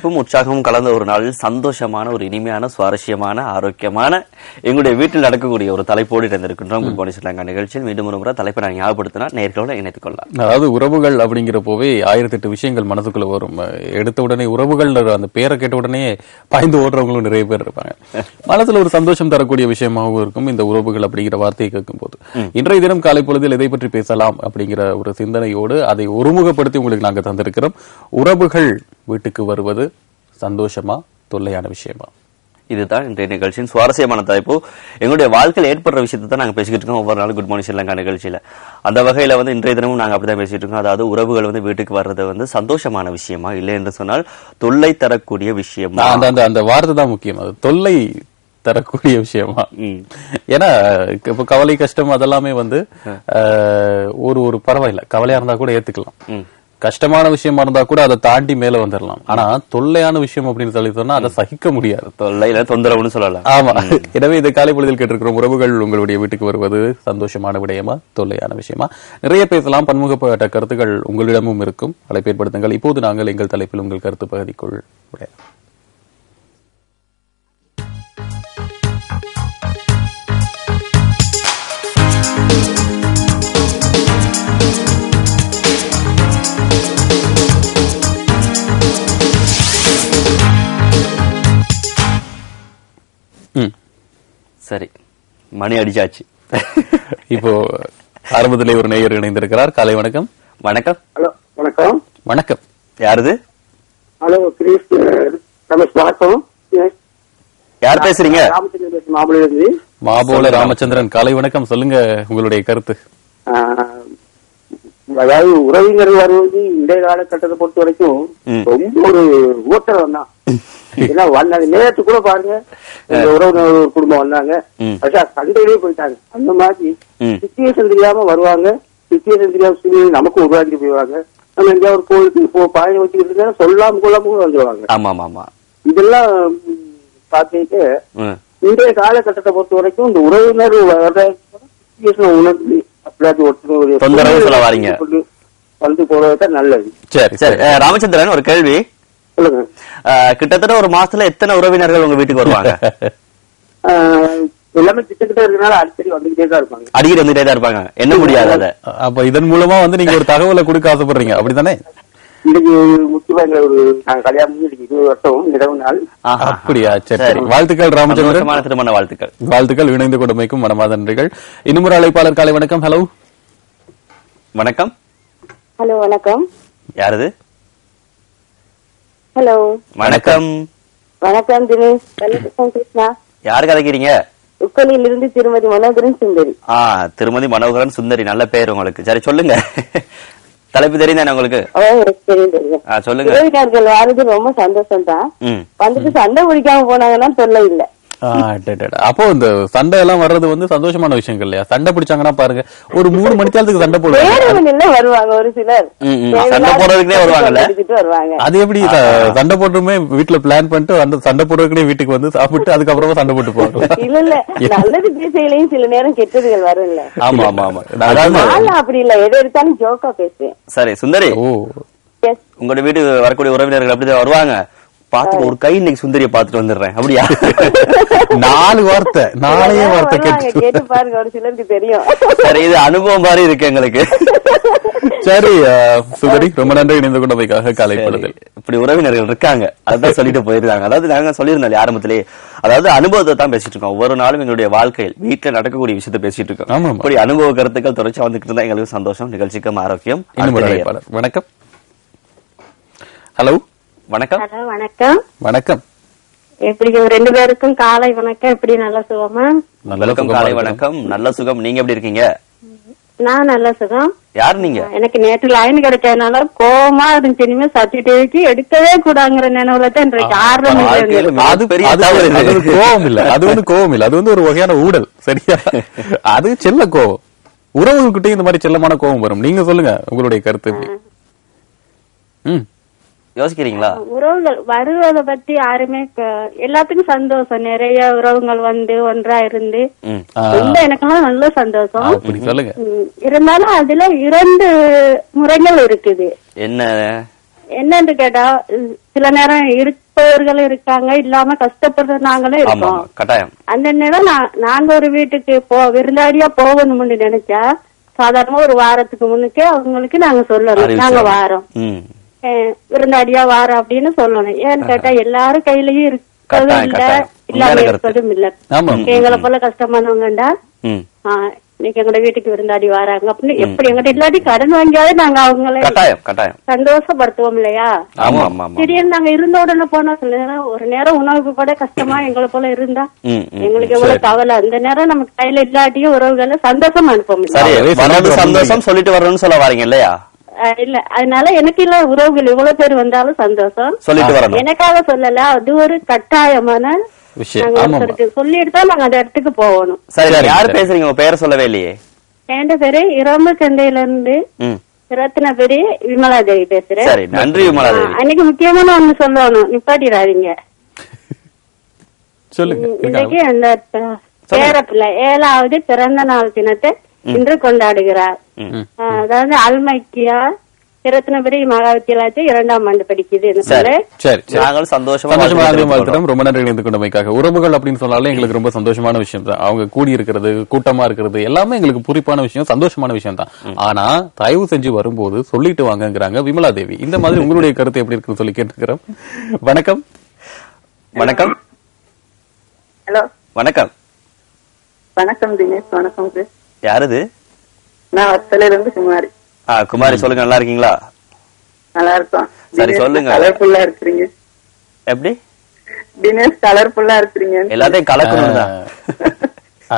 சிரிப்பும் உற்சாகமும் கலந்த ஒரு நாளில் சந்தோஷமான ஒரு இனிமையான சுவாரஸ்யமான ஆரோக்கியமான எங்களுடைய வீட்டில் நடக்கக்கூடிய ஒரு தலைப்போடு இருந்திருக்கின்றோம். குட் மார்னிங் ஸ்ரீலங்கா நிகழ்ச்சியில் மீண்டும் ஒரு முறை தலைப்பை நான் ஞாபகப்படுத்தினா நேர்களோட இணைத்துக் கொள்ளலாம். அதாவது உறவுகள் அப்படிங்கிற போவே 1008 விஷயங்கள் மனசுக்குள்ள வரும். எடுத்த உடனே உறவுகள் அந்த பேரை கேட்ட உடனே பாய்ந்து ஓடுறவங்களும் நிறைய பேர் இருப்பாங்க. மனசுல ஒரு சந்தோஷம் தரக்கூடிய விஷயமாகவும் இருக்கும் இந்த உறவுகள் அப்படிங்கிற வார்த்தையை கேட்கும் போது. இன்றைய தினம் காலை பொழுதில் எதை பற்றி பேசலாம் அப்படிங்கிற ஒரு சிந்தனையோடு அதை ஒருமுகப்படுத்தி உங்களுக்கு நாங்க தந்திருக்கிறோம். உறவுகள் வீட்டுக்கு வருவது சந்தோஷமா தொல்லையான விஷயமா? இதுதான் இன்றைய நிகழ்ச்சியின் சுவாரஸ்யமான தலைப்பு. எங்களுடைய வாழ்க்கையில் ஏற்படுற விஷயத்தை தான் நாங்க பேசிக்கிட்டு இருக்கோம் ஒவ்வொரு நாளும் குட் மார்னிங் ஸ்ரீலங்கா நிகழ்ச்சியில. அந்த வகையில இன்றைய தினமும் நாங்க அப்படிதான் பேசிட்டு இருக்கோம். அதாவது உறவுகள் வீட்டுக்கு வர்றது சந்தோஷமான விஷயமா இல்லை என்று சொன்னால் தொல்லை தரக்கூடிய விஷயமா? அந்த வார்த்தை தான் முக்கியம். அது தொல்லை தரக்கூடிய விஷயமா? ஏன்னா இப்ப கவலை கஷ்டம் அதெல்லாமே ஒரு பரவாயில்ல, கவலையா இருந்தா கூட ஏத்துக்கலாம். கஷ்டமான விஷயமா இருந்தா கூட அதை தாண்டி மேல வந்துடலாம். ஆனா தொல்லையான விஷயம் அப்படின்னு சொல்லி சொன்னா அதை சகிக்க முடியாது. தொல்லையில தொந்தரவுன்னு சொல்லலாம். ஆமா. எனவே இந்த காலை பொழுதில் கேட்டிருக்கிறோம், உறவுகள் உங்களுடைய வீட்டுக்கு வருவது சந்தோஷமான விடயமா தொல்லையான விஷயமா? நிறைய பேசலாம். பன்முகப்பட்ட கருத்துக்கள் உங்களிடமும் இருக்கும். அழைப்பு ஏற்படுத்துங்கள். இப்போது நாங்கள் எங்கள் தலைப்பில் உங்கள் கருத்து பகுதிக்குள் உடைய சரி, மணி அடிச்சாச்சு. இப்போ ஆரம்பத்திலே ஒரு நேயர் இணைந்திருக்கிறார். காலை வணக்கம். வணக்கம். ஹலோ வணக்கம். வணக்கம். யாருது? ஹலோ கிரீஷ் ரமேஷ். வணக்கம். யார் பேசுறீங்க? ராமச்சந்திரன், மாபோல ராமச்சந்திரன். காலை வணக்கம். சொல்லுங்க உங்களுடைய கருத்து. அதாவது உறவினர்கள் வருவது இன்றைய காலகட்டத்தை பொறுத்த வரைக்கும் ரொம்ப ஒரு ஓட்டரம் தான். ஏன்னா வந்தாங்க நேரத்து கூட பாருங்க, உறவினர் ஒரு குடும்பம் வந்தாங்க, சண்டையிலே போயிட்டாங்க. அந்த மாதிரி சிச்சுவேஷன் தெரியாம வருவாங்க, சிச்சுவேஷன் தெரியாம நமக்கு உருவாக்கிட்டு போயிடுவாங்க. நம்ம எங்கேயா ஒரு கோயிலுக்கு பயணம் வச்சுக்கிட்டு இருந்தா சொல்லாம கொள்ளாம கூட வந்துடுவாங்க. ஆமா ஆமா. இதெல்லாம் பாத்துட்டு இன்றைய காலகட்டத்தை பொறுத்த வரைக்கும் இந்த உறவினர் உணர்ந்து வந்து போறதுதான் நல்லது. சரி சரி ராமச்சந்திரன், ஒரு கேள்வி. சொல்லுங்க. கிட்டத்தட்ட ஒரு மாசத்துல எத்தனை உறவினர்கள் உங்க வீட்டுக்கு வருவாங்க? எல்லாமே கிட்டத்தட்ட இருக்கனால அடிக்கடி வந்துகிட்டே தான் இருப்பாங்க. அடிக்கடி வந்துட்டே தான் இருப்பாங்க. என்ன முடியாது. அப்ப இதன் மூலமா நீங்க ஒரு தகவலை கொடுக்க ஆசைப்படுறீங்க, அப்படித்தானே? இன்னைக்கு முக்கியமா எங்களை நாங்க கல்யாணம் 20 வருஷம் நிறவு நாள். அப்படியா? சரி சரி. வாழ்த்துக்கள் ராமச்சந்திரன். திருமண வாழ்த்துக்கள். வாழ்த்துக்கள். இணைந்து கொடுமைக்கும் மனமார்ந்த நன்றிகள். இன்னும் ஒரு அழைப்பாளர். காலை வணக்கம். ஹலோ வணக்கம். ஹலோ வணக்கம். யாரது? ஹலோ வணக்கம். வணக்கம் தினேஷ். வணக்கம் கிருஷ்ணா. யாரு கதைக்கிறீங்க? உக்கலிலிருந்து திருமதி மனோகரன் சுந்தரி. திருமதி மனோகரன் சுந்தரி, நல்ல பேர் உங்களுக்கு. சரி சொல்லுங்க, தலைப்பு தெரியும் உங்களுக்கு? சொல்லுங்க. உறவினர்கள் வாரது ரொம்ப சந்தோஷம் தான். வந்துட்டு சண்டை பிடிக்காம போனாங்கன்னா தொல்லை இல்ல. அப்போ இந்த சண்டை எல்லாம் வர்றது சந்தோஷமான விஷயங்கள் இல்லையா? சண்டை பிடிச்சாங்கன்னா பாருங்க, ஒரு 3 மணி நேரத்துக்கு சண்டை போடுவாங்க. வருவாங்க ஒரு சிலர், சண்டை போடுறதுக்குனே வருவாங்க. அது எப்படி சண்டை போட்டுமே வீட்டுல பிளான் பண்ணிட்டு அந்த சண்டை போடுறதுக்குனே வீட்டுக்கு வந்து சாப்பிட்டு அதுக்கப்புறமா சண்டை போட்டு போவாங்க. இல்ல இல்ல, நல்லது பேசையிலையும் சில நேரம் கெட்டதுகள் வரும் இல்ல? ஆமா ஆமா ஆமா. அப்படி இல்ல, எது எடுத்தாலும் ஜோக்கா பேசுவேன். சரி சுந்தரி, உங்களுடைய வீட்டு வரக்கூடிய உறவினர்கள் அப்படிதான் வருவாங்க. பாத்துட்டு ஒரு கை இன்னைக்கு சுந்தரிய பாத்துட்டு வந்துடுறேன் அப்படியா? 4 வார்த்தை 4 வார்த்தை கேட்டு பாருங்க, ஒரு சிலருக்கு தெரியும். சரி, இது அனுபவம் மாதிரி இருக்கு எங்களுக்கு. சரி சுந்தரி, ரொம்ப நன்றி இணைந்து கொண்டமைக்காக. காலை பொழுதில் இப்படி உறவினர்கள் இருக்காங்க, அதான் சொல்லிட்டு போயிருக்காங்க. அதாவது நாங்க சொல்லியிருந்தோம் ஆரம்பத்திலேயே, அதாவது அனுபவத்தை தான் பேசிட்டு இருக்கோம். ஒவ்வொரு நாளும் எங்களுடைய வாழ்க்கையில் வீட்டுல நடக்கக்கூடிய விஷயத்த பேசிட்டு இருக்கோம். இப்படி அனுபவ கருத்துக்கள் தொடர்ச்சி வந்துகிட்டு இருந்தா எங்களுக்கு சந்தோஷம், நிகழ்ச்சிக்கும் ஆரோக்கியம். வணக்கம். ஹலோ வணக்கம். வணக்கம். வணக்கம். எப்படி 2 பேருக்கும் காலை வணக்கம். எப்படி நல்ல சுகமா? வணக்கம். காலை வணக்கம். நல்ல சுகம். நீங்க எப்படி இருக்கீங்க? நான் நல்ல சுகம். யார் நீங்க? எனக்கு நேற்று லைன் கிடைச்சதுனால கோவமா இருந்துச்சு. இனிமே சர்டிபிகேட் எடுக்கவே கூடாங்கிற நினைவுல தான் இன்றைக்கு அது கோவம் இல்ல, அது கோவம் இல்ல, அது ஒரு வகையான ஊடல். சரியா? அது செல்ல கோவம். உறவுகிட்டே இந்த மாதிரி செல்லமான கோவம் வரும். நீங்க சொல்லுங்க உங்களுடைய கருத்து. யோசிக்கிறீங்களா? உறவுகள் வருவதை பத்தி யாருமே எல்லாத்துக்கும் சந்தோஷம். நிறைய உறவுகள் வந்து ஒன்றா இருந்து எனக்கெல்லாம் நல்ல சந்தோஷம். சொல்லுங்க. இருந்தாலும் அதுல 2 முறைகள் இருக்குது. என்ன? என்னன்னு கேட்டா சில நேரம் இருப்பவர்களும் இருக்காங்க, இல்லாம கஷ்டப்படுற நாங்களும் இருக்கோம். கட்டாயம். அந்த நேரம் நாங்க ஒரு வீட்டுக்கு விருந்தாடியா போகணும்னு நினைச்சா சாதாரணமா ஒரு வாரத்துக்கு முன்னுக்கே அவங்களுக்கு நாங்க சொல்லணும், நாங்க வாரோம், விருந்தாடியா வாரோம் அப்படின்னு சொல்லணும். ஏன்னு கேட்டா எல்லாரும் கையிலயும் இருக்கதும் இல்ல, இல்லாம இருப்பதும் இல்ல. எங்களை போல கஷ்டமானவங்கண்டா இன்னைக்கு எங்க வீட்டுக்கு விருந்தாடி வராங்க அப்படின்னு எப்படி எங்கிட்ட இல்லாட்டி கடன் வாங்கியாவது நாங்க அவங்களை சந்தோஷப்படுத்துவோம் இல்லையா? திடீர்னு நாங்க இருந்த உடனே போனா சில நேரம் ஒரு நேரம் உணவுக்கு கூட கஷ்டமா எங்களை போல இருந்தா எங்களுக்கு எவ்வளவு கவலை. அந்த நேரம் நமக்கு கையில இல்லாட்டியும் உறவுகளை சந்தோஷமா அனுப்ப சந்தோஷம் சொல்லிட்டு வரணும்னு சொல்ல வாரீங்க இல்லையா? இல்ல, அதனால எனக்கு இல்ல உறவுகள் இவ்வளவு பேர் வந்தாலும் சந்தோஷம் சொல்லிட்டு வரணும். எனக்காக சொல்லல, அது ஒரு கட்டாயமான சொல்லிட்டு தான் நாங்க அந்த இடத்துக்கு போகணும். சரி, யாரு பேசுறீங்க? உங்க பேரை சொல்லவே இல்லையே. என் பேரு இரம்பு கந்தையில இருந்து ரத்ன பேரு விமலாதேவி பேசுறேன். சரி, நன்றி விமலாதேவி. அன்னைக்கு முக்கியமான ஒண்ணு சொல்லணும், நிப்பாட்டிடாதீங்க. இன்னைக்கு அந்த பேரப்பிள்ளை 7வது பிறந்த நாள் தினத்தை இன்று கொண்டாடுகிறார். அதாவது அல்மைக்கியா ரத்னபுரி மகா வித்தியாலயத்தை 2ஆம் ஆண்டு படிக்குது. ரொம்ப நன்றி இணைந்து கொண்டமைக்காக. உறவுகள் அப்படின்னு சொன்னாலே எங்களுக்கு ரொம்ப சந்தோஷமான விஷயம் தான். அவங்க கூடி இருக்கிறது, கூட்டமா இருக்கிறது எல்லாமே எங்களுக்கு குறிப்பான விஷயம், சந்தோஷமான விஷயம் தான். ஆனா தயவு செஞ்சு வரும்போது சொல்லிட்டு வாங்கங்கிறாங்க விமலா தேவி. இந்த மாதிரி உங்களுடைய கருத்து எப்படி இருக்குன்னு சொல்லி கேட்டுக்கிறோம். வணக்கம். வணக்கம். ஹலோ. வணக்கம். வணக்கம் தினேஷ். வணக்கம் சார். யாருது? நான் வத்தலையில இருந்து குமாரி. குமாரி, சொல்லுங்க. நல்லா இருக்கீங்களா? நல்லா இருக்கோம். சரி, சொல்லுங்க. கலர்ஃபுல்லா இருக்கிறீங்க. எப்படி தினேஷ் கலர்ஃபுல்லா இருக்கிறீங்க? எல்லாத்தையும் கலக்கணும் தான்.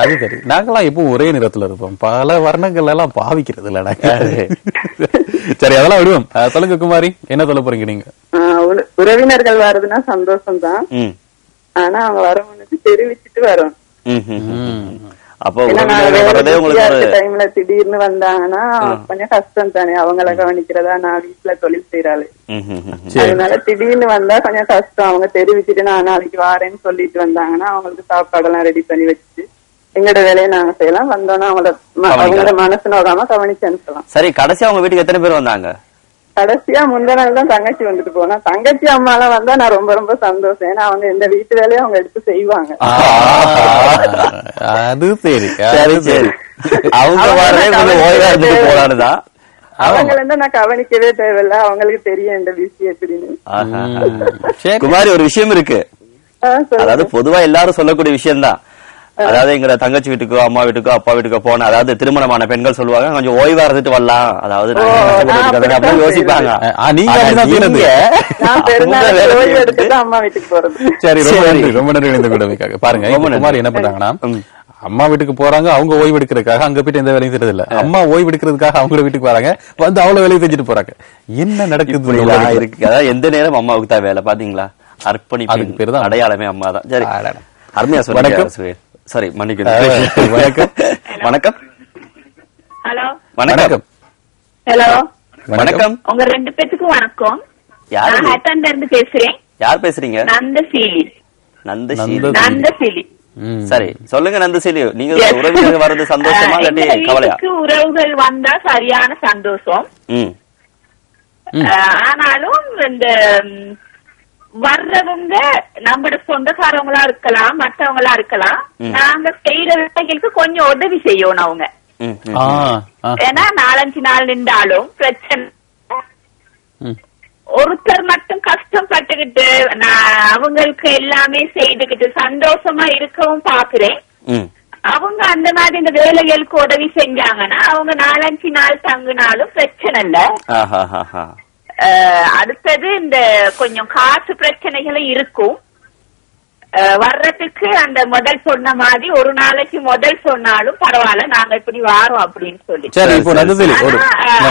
அது சரி, நாங்கெல்லாம் எப்பவும் ஒரே நிறத்துல இருப்போம், பல வர்ணங்கள் எல்லாம் பாவிக்கிறது இல்ல. சரி, அதெல்லாம் விடுவோம். சொல்லுங்க குமாரி, என்ன சொல்ல போறீங்க நீங்க? உறவினர்கள் வர்றதுன்னா சந்தோஷம் தான். ஆனா அவங்க வரவனுக்கு தெரிவிச்சுட்டு வரும். டைம்ல திடீர்னு வந்தாங்கன்னா கொஞ்சம் கஷ்டம் தானே, அவங்கள கவனிக்கிறதா. நான் வீட்டுல தொழில் செய்யறாளு, அதனால திடீர்னு வந்தா கொஞ்சம் கஷ்டம். அவங்க தெரிவிச்சுட்டு நான் நாளைக்கு வாரேன்னு சொல்லிட்டு வந்தாங்கன்னா அவங்களுக்கு சாப்பாடெல்லாம் ரெடி பண்ணி வச்சுட்டு எங்களோட வேலையை நாங்க செய்யலாம். வந்தோன்னா அவங்களோட மனசு நோக்காம கவனிச்சு அனுப்பலாம். சரி, கடைசியா அவங்க வீட்டுக்கு எத்தனை பேர் வந்தாங்க? கடைசியா முந்தின நாள் தான் தங்கச்சி வந்துட்டு போனா. தங்கச்சி அம்மா எல்லாம் வந்தா நான் ரொம்ப ரொம்ப சந்தோஷம். ஏன்னா அவங்க இந்த வீட்டு வேலையை அவங்க எடுத்து செய்வாங்க. அது சரி, அவங்கள இருந்து நான் கவனிக்கவே தேவையில்ல, அவங்களுக்கு தெரியும் இந்த விஷயம் எப்படின்னு. குமாரி, ஒரு விஷயம் இருக்கு, அதாவது பொதுவா எல்லாரும் சொல்லக்கூடிய விஷயம் தான். அதாவது எங்க தங்கச்சி வீட்டுக்கோ அம்மா வீட்டுக்கோ அப்பா வீட்டுக்கோ போன, அதாவது திருமணமான பெண்கள் சொல்லுவாங்க கொஞ்சம் ஓய்வா இருந்துட்டு வரலாம், அதாவது யோசிப்பாங்க. அம்மா வீட்டுக்கு போறது. சரி, ரொம்ப நன்றி இணைந்து கொண்டமைக்காக. பாருங்க குமாரி என்ன பண்றாங்கன்னா, அம்மா வீட்டுக்கு போறாங்க, அவங்க ஓய்வு எடுக்கிறதுக்காக. அங்க போயிட்டு எந்த வேலையும் செய்யறது இல்ல. அம்மா ஓய்வு எடுக்கிறதுக்காக அவங்க வீட்டுக்கு வராங்க, வந்து அவ்வளவு வேலையை செஞ்சுட்டு போறாங்க. என்ன நடக்குது இருக்கு? அதாவது எந்த நேரம் அம்மாவுக்கு தான் வேலை. பாத்தீங்களா, அர்ப்பணிப்பு பேர் தான் அடையாளமே அம்மா தான். சரி, அருமையா சொல்லுங்க. சரி, மன்னிக்கணும். வணக்கம். வணக்கம். ஹலோ. வணக்கம். ஹலோ. வணக்கம். உங்க 2 பேத்துக்கும் வணக்கம். யாரு? நான் ஹட்டன்ல இருந்து பேசுறேன். யார் பேசுறீங்க? நந்தசீலி. நந்தசீலி. சரி, சொல்லுங்க நந்தசீலி. நீங்க உறவுகள் வர்றது சந்தோஷமா இல்லாட்டி கவலையா? உறவுகள் வந்தா சரியான சந்தோஷம். ஆனாலும் இந்த வர்றவங்க நம்மளோட சொந்தக்காரவங்களா இருக்கலாம், மற்றவங்களா இருக்கலாம். நாங்க செய்யற வேலைகளுக்கு கொஞ்சம் உதவி செய்யணும் அவங்க. ஏன்னா 4-5 நாள் நின்றாலும் பிரச்சனை. ஒருத்தர் மட்டும் கஷ்டப்பட்டுக்கிட்டு அவங்களுக்கு எல்லாமே செய்துக்கிட்டு சந்தோஷமா இருக்கவும் பாக்குறேன். அவங்க அந்த மாதிரி இந்த வேலைகளுக்கு உதவி செஞ்சாங்கன்னா அவங்க 4-5 நாள் தங்குனாலும் பிரச்சனை இல்ல. அடுத்தது இந்த கொஞ்சம் காசு பிரச்சனைகளும் இருக்கும். வர்றதுக்கு அந்த முதல் சொன்ன மாதிரி ஒரு நாளைக்கு முதல் சொன்னாலும் பரவாயில்ல, நாங்க இப்படி வாரோம் அப்படின்னு சொல்லி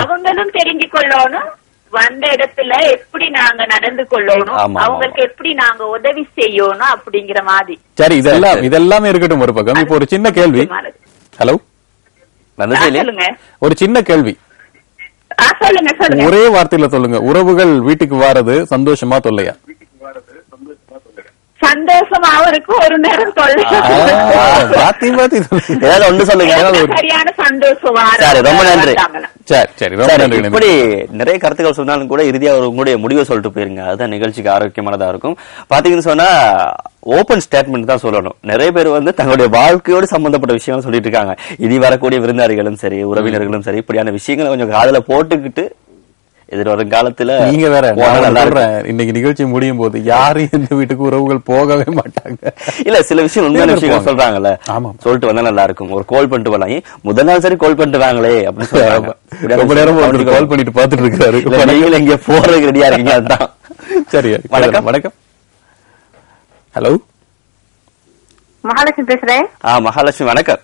அவங்களும் தெரிஞ்சு கொள்ளணும். வந்த இடத்துல எப்படி நாங்க நடந்து கொள்ளணும், அவங்களுக்கு எப்படி நாங்க உதவி செய்யணும் அப்படிங்கிற மாதிரி. சரி, இதெல்லாம் இருக்கட்டும் ஒரு பக்கம். இப்போ ஒரு சின்ன கேள்வி. ஹலோ, சொல்லுங்க. ஒரு சின்ன கேள்வி. சொல்லுங்க. ஒரே வார்த்தையில சொல்லுங்க, உறவுகள் வீட்டுக்கு வாரது சந்தோஷமா தொல்லையா? சந்தோஷமாவும் இருக்கும், ஒரு நேரம் தொல்லை. ஏதாவது ஒன்று சொல்லுங்க. சரியான சந்தோஷம். ரொம்ப நன்றி. சரி, ரொம்ப நன்றி. இப்படி நிறைய கருத்துக்கள் சொன்னாலும் கூட இறுதியா உங்களுடைய முடிவை சொல்லிட்டு போயிருங்க. அதுதான் நிகழ்ச்சிக்கு ஆரோக்கியமானதா இருக்கும். பாத்தீங்கன்னு சொன்னா ஓபன் ஸ்டேட்மெண்ட் தான் சொல்லணும். நிறைய பேர் வந்து தங்களுடைய வாழ்க்கையோடு சம்பந்தப்பட்ட விஷயம் சொல்லிட்டு இருக்காங்க. இனி வரக்கூடிய விருந்தாளிகளும் சரி, உறவினர்களும் சரி, இப்படியான விஷயங்களை கொஞ்சம் காதுல போட்டுக்கிட்டு எதிர்வரும் காலத்துல நீங்க வேற இன்னைக்கு நிகழ்ச்சி முடியும் போது யாரும் இந்த வீட்டுக்கு உறவுகள் போகவே மாட்டாங்க. இல்ல சில விஷயம் உண்மையான விஷயம் சொல்றாங்கல்ல, சொல்லிட்டு வந்தா நல்லா இருக்கும். ஒரு கால் பண்ணிட்டு வரலாம். முதல் நாள் சரி கால் பண்ணிட்டு வாங்களே அப்படின்னு சொல்றாங்க. ரொம்ப நேரம் கால் பண்ணிட்டு பாத்துட்டு இருக்காரு. நீங்க இங்க போறதுக்கு ரெடியா இருக்கீங்க. அதுதான். சரி, வணக்கம். வணக்கம். ஹலோ, மகாலட்சுமி பேசுறேன். மகாலட்சுமி வணக்கம்.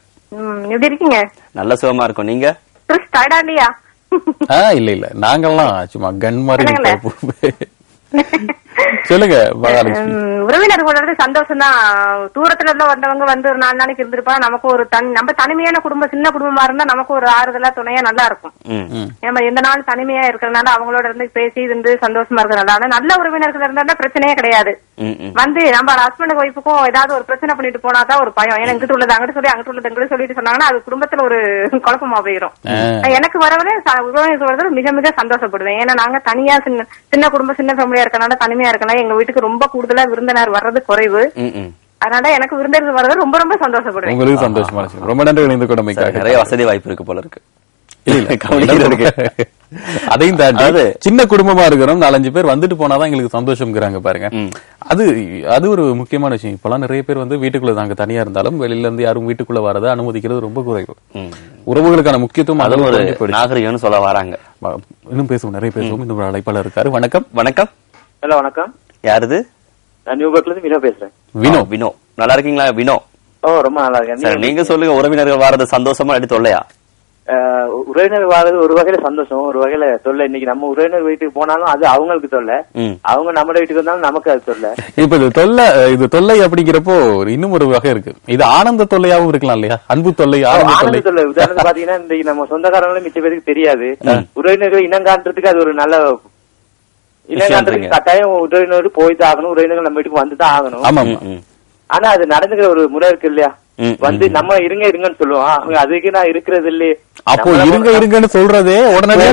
எப்படி இருக்கீங்க? நல்ல சுகமா இருக்கும். நீங்க இல்ல நாங்கெல்லாம் சும்மா கன் மாதிரி சொல்லுங்க. உறவினர்களோட சந்தோஷம் தான். தூரத்துல இருந்து வந்தவங்க வந்து ஒரு 4 நாளைக்கு இருந்திருப்பா. நமக்கு ஒரு நம்ம தனிமையான குடும்பம், சின்ன குடும்பமா இருந்தா நமக்கு ஒரு ஆறுதலா துணையா நல்லா இருக்கும். நம்ம எந்த நாள் தனிமையா இருக்கிறதுனால அவங்களோட இருந்து பேசி இருந்து சந்தோஷமா இருக்கிறதுனால நல்ல உறவினர்கள் இருந்தா பிரச்சனையே கிடையாது. வந்து நம்ம ஹஸ்பண்ட் ஒய்ஃபுக்கும் ஏதாவது ஒரு பிரச்சனை பண்ணிட்டு போனாதான் ஒரு பயம். ஏன்னா இங்கிட்டு உள்ளது அங்கிட்டு சொல்லி அங்கிட்டு உள்ளது எங்கிட்ட சொல்லிட்டு சொன்னாங்கன்னா அது குடும்பத்துல ஒரு குழப்பமா போயிடும். எனக்கு வரவரை உறவினர்கள் மிக மிக சந்தோஷப்படுவேன். ஏன்னா நாங்க தனியா சின்ன குடும்பம், சின்ன ஃபேமிலியா இருக்கனால தனிமையா இருக்கனால எங்க வீட்டுக்கு ரொம்ப கூடுதலா விருந்தினர் வர்றது குறைவு. அதனால எனக்கு விருந்தினர் வர்றது ரொம்ப ரொம்ப சந்தோஷப்படுவேன். உங்களுக்கு சந்தோஷமா இருக்கு. ரொம்ப நன்றி. இணைந்து கொண்டமைக்காக நிறைய வசதி வாய்ப்பு இருக்கு போல இருக்கு. அதையும் தாண்டி சின்ன குடும்பமா இருக்கிறோம், 4-5 பேர் வந்துட்டு போனாதான் எங்களுக்கு சந்தோஷம்ங்கிறாங்க பாருங்க. அது ஒரு முக்கியமான விஷயம். இப்பெல்லாம் நிறைய பேர் வந்து வீட்டுக்குள்ள நாங்க தனியா இருந்தாலும் வெளியில இருந்து யாரும் வீட்டுக்குள்ள வரதை அனுமதிக்கிறது ரொம்ப குறைவு. உறவுகளுக்கான முக்கியத்துவம் அதுவும் ஒரு நாகரிகம்னு சொல்ல வராங்க. இன்னும் பேசுவோம், நிறைய பேசுவோம். இந்த ஒரு அழைப்பாளர் இருக்காரு. வணக்கம். வணக்கம். ஹலோ, வணக்கம். யாருது? நான் நியூபர்க்ல இருந்து வினோ பேசுறேன். வினோ நல்லா இருக்கீங்களா? வினோ ரொம்ப நல்லா இருக்கேன். நீங்க சொல்லுங்க, உறவினர்கள் வாரது சந்தோஷமா எடுத்து தொல்லையா? உறவினர் வாழ்றது ஒரு வகையில சந்தோஷம், ஒரு வகையில தொல்லை. இன்னைக்கு நம்ம உறவினர் வீட்டுக்கு போனாலும் அது அவங்களுக்கு தொல்லை, அவங்க நம்ம வீட்டுக்கு வந்தாலும் நமக்கு அது தொல்லை. இப்ப இது தொல்லை அப்படிங்கிறப்போ இன்னும் ஒரு வகை இருக்கு. இது ஆனந்த தொல்லையாவும் இருக்கலாம் இல்லையா? அன்பு தொல்லை, ஆனந்த தொல்லை. உதாரணத்துக்கு பாத்தீங்கன்னா இன்னைக்கு நம்ம சொந்தக்காரங்களும் மிச்ச பேருக்கு தெரியாது. உறவினர்கள் இனங்காண்றதுக்கு அது ஒரு நல்ல இனங்காண்றதுக்கு கட்டாயம் உறவினர் போய்தான் ஆகணும். உறவினர்கள் நம்ம வீட்டுக்கு வந்துதான் ஆகணும். ஆனா அது நடந்துக்கிற ஒரு முறை இருக்கு இல்லையா? வந்து நம்ம இருங்கன்னு சொல்லுவோம். அதுக்கு நான் இருக்கிறது இல்லையே. அப்போ இருங்கன்னு சொல்றதே உடனே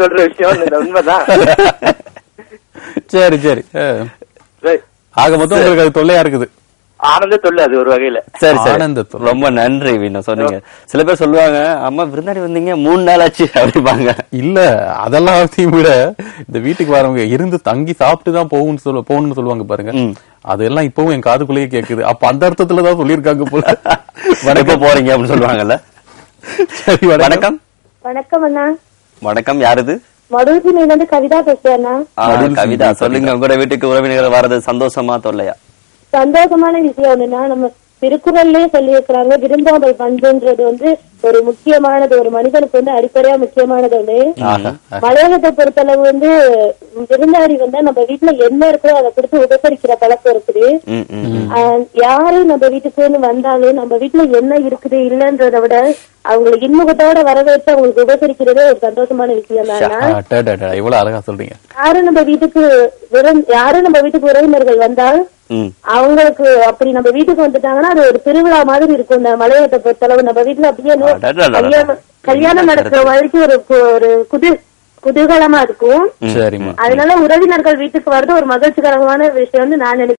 சொல்ற விஷயம் உண்மைதான். சரி. ஆக மொத்தம் உங்களுக்கு அது தொல்லையா இருக்குது. ஆனந்த தொல்லை அது ஒரு வகையில. சரி, ரொம்ப நன்றி வீணா சொன்னீங்க. சில பேர் சொல்லுவாங்க, அம்மா விருந்தாடி வந்தீங்க 3 நாள் ஆச்சு அப்படிப்பாங்க. இல்ல அதெல்லாம் விட இந்த வீட்டுக்கு வரவங்க இருந்து தங்கி சாப்பிட்டுதான் போகணும்னு சொல்லுவாங்க பாருங்க. அதெல்லாம் இப்பவும் என் காதுக்குள்ளேயே கேக்குது. அப்ப அந்த அர்த்தத்துலதான் சொல்லியிருக்காங்க போல. வணக்கம் போறீங்க அப்படின்னு சொல்லுவாங்கல்ல. சரி, வணக்கம். வணக்கம் அண்ணா. வணக்கம். யாருது? மடுவுல இருந்து கவிதா பேசுறேன். கவிதா சொல்லுங்க, உங்களோட வீட்டுக்கு உறவினர்கள் வர்றது சந்தோஷமா தொல்லையா? சந்தோஷமான விஷயம் என்னன்னா, நம்ம திருக்குறள்லயே சொல்லி இருக்கிறாங்க, விருந்தோம்பல் பண்புன்றது வந்து ஒரு முக்கியமானது, ஒரு மனிதனுக்கு வந்து அடிப்படையா முக்கியமானது ஒண்ணு. மலையகத்தை பொறுத்தளவு வந்து விருந்தாடி வந்தா நம்ம வீட்டுல என்ன இருக்கோ அதை கொடுத்து உபசரிக்கிற பழக்கம் இருக்குது. யாரு நம்ம வீட்டுக்கு வந்து வந்தாலும் நம்ம வீட்டுல என்ன இருக்குது இல்லன்றத விட அவங்களை இன்முகத்தோட வரவேற்று அவங்களுக்கு உபசரிக்கிறதே ஒரு சந்தோஷமான விஷயம் தான். இவ்வளவு அழகா சொல்றீங்க. யாரும் நம்ம வீட்டுக்கு உறவினர்கள் வந்தால் அவங்களுக்கு அப்படி நம்ம வீட்டுக்கு வந்துட்டாங்கன்னா அது ஒரு திருவிழா மாதிரி இருக்கும். இந்த மலையகத்தை பொறுத்தளவு நம்ம வீட்டுல அப்படியே கல்யாணம் நடக்கிற வரைக்கும் ஒரு குதூகலமா இருக்கும். அதனால உறவினர்கள் வீட்டுக்கு வர்றது ஒரு மகிழ்ச்சிகரமான விஷயம் நான் நினைக்கிறேன்.